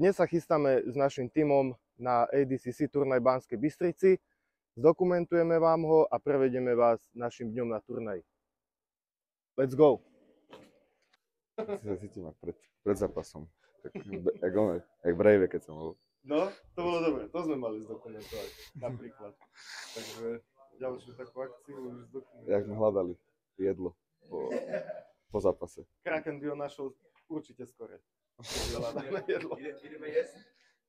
Dnes sa chystáme s našim tímom na ADCC turnaj Banskej Bystrici. Zdokumentujeme vám ho a prevedieme vás našim dňom na turnaj. Let's go! Ja cítim pred zápasom. Jak Brave, keď som bol. No, to bolo dobre. To sme mali zdokumentovať, napríklad. Takže ďalšiu takú akciu už zdokumentujeme. Jak sme hľadali jedlo po zápase. Kraken by ho našol určite skore. Ideme jesť?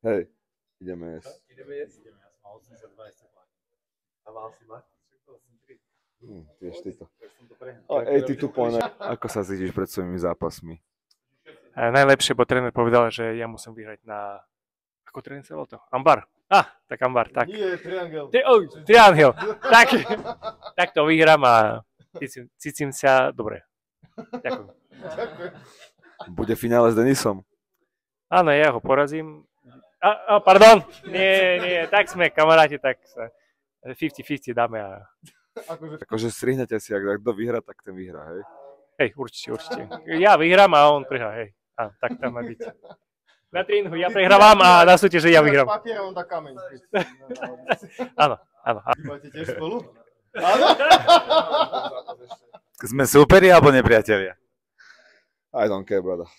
Hej, ideme jesť. Ja som mal 82 stepláky. A mal si mať? Vieš ty to. Ty tu poň, ako sa cítiš pred svojimi zápasmi? Najlepšie, bo tréner povedal, že ja musím vyhrať na... Ako tréner sa to? Ambar. Tak Ambar, tak. Nie, Triangel. Triangel. Tak to vyhrám a cítim sa dobre. Ďakujem. Bude finále s Denisom? Áno, ja ho porazím. Pardon. Nie, tak sme kamaráti, tak sa 50-50 dáme a... Akože strihnete si, ak kto vyhrá, tak ten vyhrá, hej? Hej, určite. Ja vyhrám a on prehrá, hej. Tak tam má byť. Na tréningu ja prehrávam a na súťaži ja vyhrám. Papier, on dá kameň. Áno. Máte tiež spolu? Áno? Sme superi alebo nepriatelia? I don't care, brother.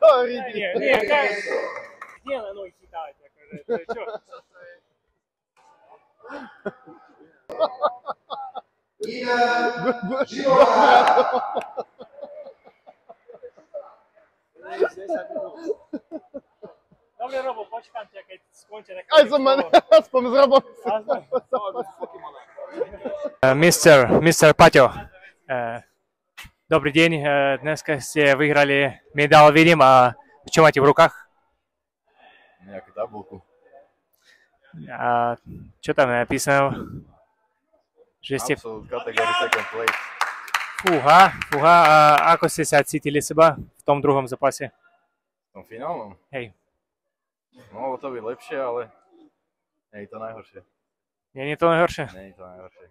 Sorry. Nie, tak. Nie na nohy chytávať, akože, to je čo? Dobre, Robo, počkám ťa, keď skončia také... Aj som aspoň s Robom. Mr. Paťo, dobrý deň, dneska ste vyhrali medál, vidím, a čo máte v rukách? Nejakú tabulku. A čo tam je napísané? Že ste... Absolute category second place. Fúha, a ako ste sa cítili seba v tom druhom zápase? V tom finálnom? Hej. Mohlo to byť lepšie, ale nie je to najhoršie. Nie je to najhoršie? Nie je to najhoršie.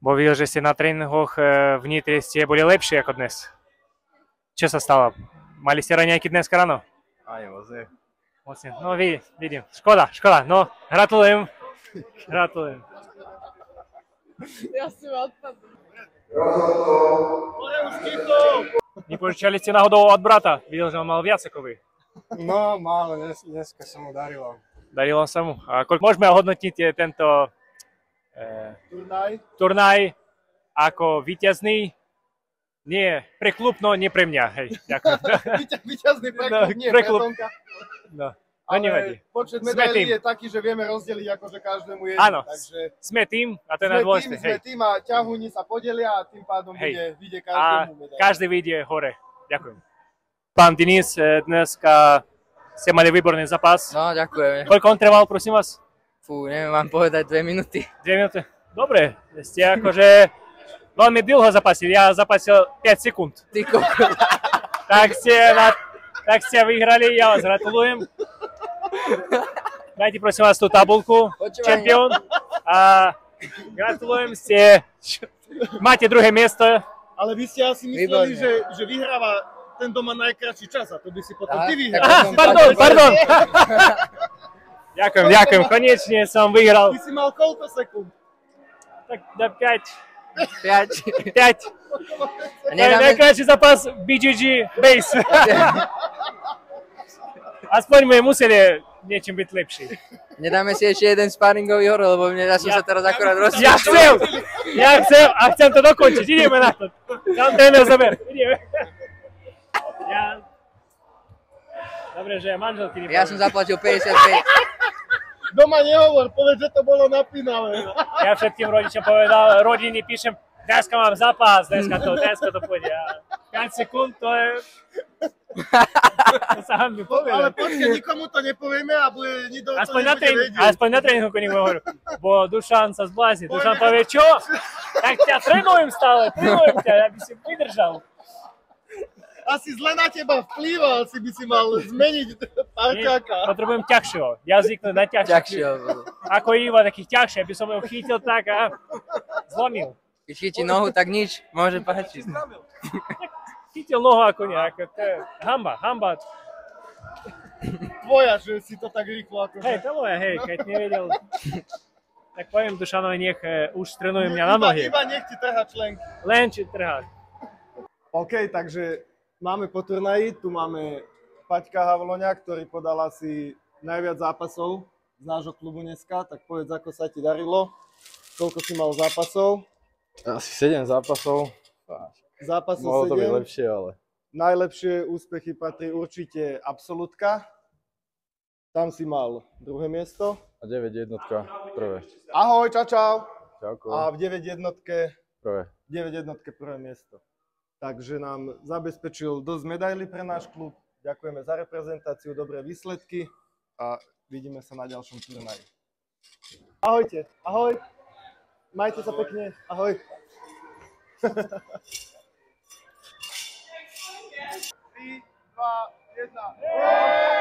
Bo videl, že ste na tréningoch v Nitre ste boli lepšie ako dnes. Čo sa stalo? Mali ste raňajky dneska ráno? Ani moc nie. No vidím. Škoda. No, gratulujem. Ja si odpadnem. Nepožičali ste náhodou od brata? Videl, že on mal viac ako vy. No, málo, dneska sa mu darilo. Darilo sa mu. A koľko môžeme hodnotiť tento turnaj ako víťazný? Nie, pre klub, no nie pre mňa. Hej, ďakujem. Víťazný pre klub, nie pre pre klub. Tonka. No, Ale nevadí. počet Sme medailí tým. je taký, že vieme rozdeliť akože každému jednu. Áno, Takže sme tým a to je najdôležité. sme tým a ťahúni sa podelia a tým pádom Hej. vyjde A každému medailí. každý vyjde hore. Ďakujem. Pán Denis, dneska ste mali výborný zápas. No, ďakujem. Koľko on trval, prosím vás? Fú, neviem vám povedať 2 minúty. 2 minúty. Dobre, ste akože veľmi dlho zapasil. Ja zapasil 5 sekúnd. Ty kokos. Tak ste vyhrali, ja vás gratulujem. Dajte prosím vás tú tabulku, čempión. A gratulujem, máte druhé miesto. Ale vy ste asi mysleli, že vyhráva ten doma najkratší čas a to by si potom ty vyhral. Aha, pardon. Ďakujem, konečne som vyhral. Ty si mal koľko sekúnd? Tak 5. 5. 5. Najkrajší zápas BGG Base. Aspoň my museli niečím byť lepší. Nedáme si ešte jeden sparingový hor, lebo ja som sa teraz akorát Ja chcem a chcem to dokončiť. Ideme na to. Tam tréner zaber. Ideme. Dobre, že manželky nepovedal. Ja som zaplatil 55. Doma nehovor, povedz, že to bolo napínavé. Ja všetkým rodičom povedal, rodiny píšem, dneska mám zápas, dneska to pôjde. 5 sekúnd, to je... To sa hambím povedať. Ale počkej, nikomu to nepovieme a bude nikto to nebude vedieť. Aspoň na tréningu koník hovorím, bo Dušan sa zblázni. Dušan povie, čo? Tak ťa trénujem stále, aby si vydržal. Asi zle na teba vplýval, asi by si mal zmeniť parkáka. Potrebujem ťažšieho, jazyk na ťažšieho. Ako Iva, takých ťažšie, aby som ho chytil tak a zlomil. Keď chytí nohu, tak nič, môže páčiť. Chytil nohu ako nejako, to je hamba. Tvoja, že si to tak rýchlo akože... Hej, to moja, keď nevedel. Tak poviem Dušanovi, nech už trénuje mňa na nohy. Iba nech ti trhá členky. Len či trhá. OK, takže máme po turnaji, tu máme Paťka Havloňa, ktorý podal asi najviac zápasov z nášho klubu dneska, tak povedz, ako sa ti darilo, koľko si mal zápasov. Asi 7 zápasov. Zápasov 7. Mohlo to byť lepšie, ale... Najlepšie úspechy patrí určite absolútka. Tam si mal druhé miesto. A 9 jednotka prvé. Ahoj, čau. Čauko. A v 9 jednotke Prvé. prvé miesto. Takže nám zabezpečil dosť medailí pre náš klub. Ďakujeme za reprezentáciu, dobré výsledky a vidíme sa na ďalšom turnaji. Ahojte, ahoj. Majte sa pekne, ahoj. 3, 2, 1.